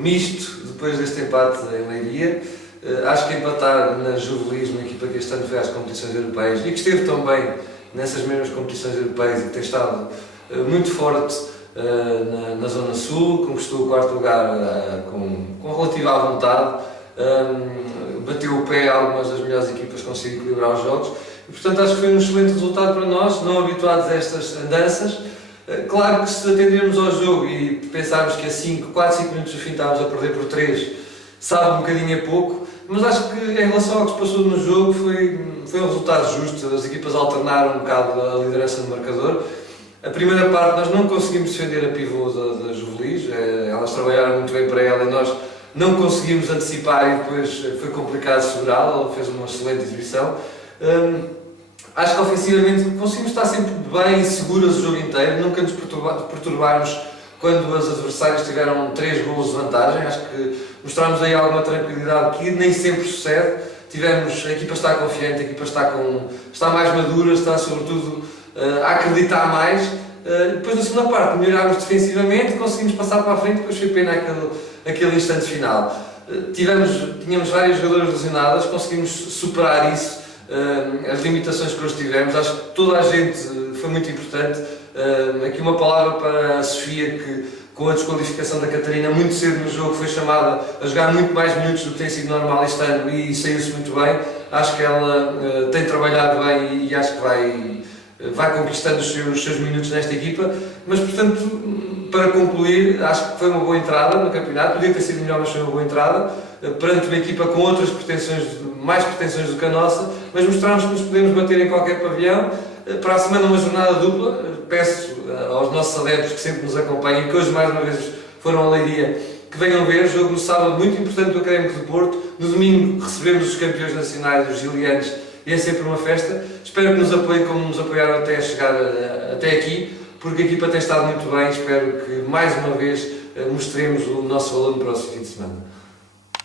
misto depois deste empate em Leiria. Acho que empatar na Juvelis, uma equipa que este ano foi às competições europeias e que esteve tão bem nessas mesmas competições europeias e que tem estado muito forte na Zona Sul, conquistou o quarto lugar com relativa vontade, bateu o pé a algumas das melhores equipas, conseguiu equilibrar os jogos e, portanto, acho que foi um excelente resultado para nós, não habituados a estas andanças. Claro que se atendermos ao jogo e pensarmos que a 4, 5 minutos do fim estávamos a perder por 3, sabe um bocadinho a pouco, mas acho que em relação ao que se passou no jogo foi um resultado justo. As equipas alternaram um bocado a liderança do marcador. A primeira parte nós não conseguimos defender a pivô da Juvelis, elas trabalharam muito bem para ela e nós não conseguimos antecipar e depois foi complicado segurá-la. Ela fez uma excelente exibição. Acho que ofensivamente conseguimos estar sempre bem e seguras o jogo inteiro, nunca nos perturbarmos quando os adversários tiveram 3 golos de vantagem. Acho que mostramos aí alguma tranquilidade que nem sempre sucede. A equipa está confiante, a equipa está mais madura, está sobretudo a acreditar mais. Depois na segunda parte melhorámos defensivamente, conseguimos passar para a frente, depois foi pena aquele instante final. Tínhamos várias jogadoras lesionadas, conseguimos superar isso, as limitações que hoje tivemos. Acho que toda a gente foi muito importante. Aqui uma palavra para a Sofia, que com a desqualificação da Catarina muito cedo no jogo foi chamada a jogar muito mais minutos do que tem sido normal este ano e saiu-se muito bem. Acho que ela tem trabalhado bem e acho que vai conquistando os seus minutos nesta equipa, mas portanto, para concluir, acho que foi uma boa entrada no campeonato. Podia ter sido melhor, mas foi uma boa entrada perante uma equipa com outras pretensões, mais pretensões do que a nossa, mas mostramos que nos podemos bater em qualquer pavilhão. Para a semana uma jornada dupla. Peço aos nossos adeptos que sempre nos acompanham e que hoje mais uma vez foram a Leiria, que venham ver o jogo no sábado, muito importante, do Académico de Porto. No domingo recebemos os campeões nacionais, os gilianos, e é sempre uma festa. Espero que nos apoiem como nos apoiaram até chegar até aqui, porque a equipa tem estado muito bem. Espero que mais uma vez mostremos o nosso valor no próximo fim de semana.